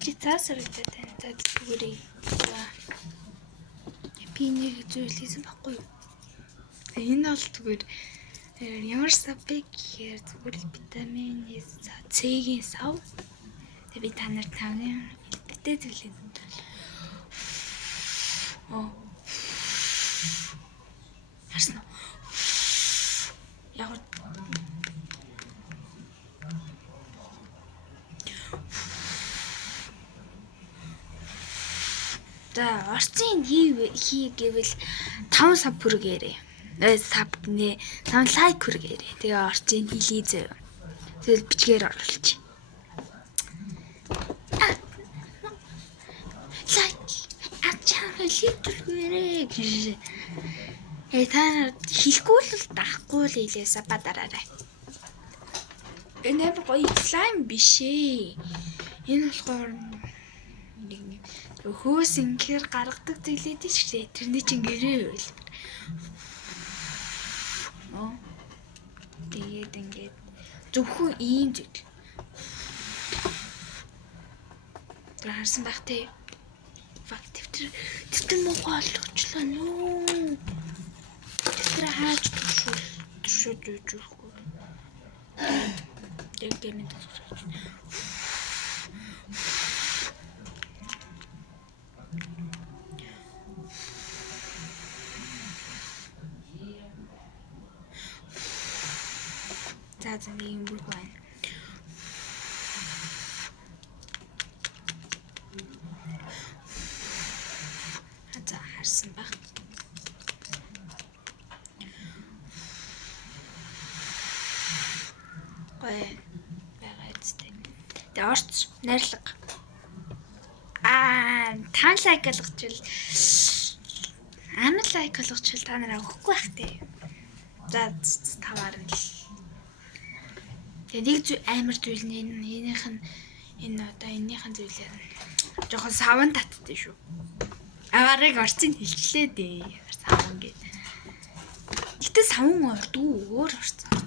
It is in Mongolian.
Чи цаасарагдаад тань цаад зүгээрээ. Би нэг зүйл хийсэн байхгүй юу? Энэ бол зүгээр ямар сав бэ гэхээр зүгээр витамин С-ийн сав. Тэгээ би та нарт тавны битээ зүйлээ. Харсан уу? Яг за орцын хий гэвэл 5 сав хүргээрээ. Сав нэ 5 лайк хүргээрээ. Тэгээ орцын хийлий зөө. Тэгэл бичгээр оруулчих. Лайк ачаа хийдүүлгээрээ гэж. Та хийхгүй л даахгүй л илээсэ бадараарай. Энэ гоё слайм биш ээ. Энэ болохоор хөөс ингээр гаргадаг зүйлээд шүү дээ. Тэрний чинь гэрээ байл. Тэгээд ингээд зөвхөн ийм зүйл. Тэр харсан байх тий. Факт тэр муугаа олгочлаа нөө. Тэр хааж төшөөд үжихгүй. Тэгээд за нэг бүр байна. За харсан баг. Гоё байгаа зү. Тэгээ орц найрлага. Тан лайк болгочвол лайк болгочвол та нараа өгөхгүй байх тий. За таваар нь л. Тэгээ нэг зүйл амар зүйл энийх нь энэ одоо энийхэн зүйлээр жоохон саван татдээ шүү. Аваарыг орцыг хэлчлээ дээ. Саван гээ. Гэтэ саван ордгүй өөр орцоо.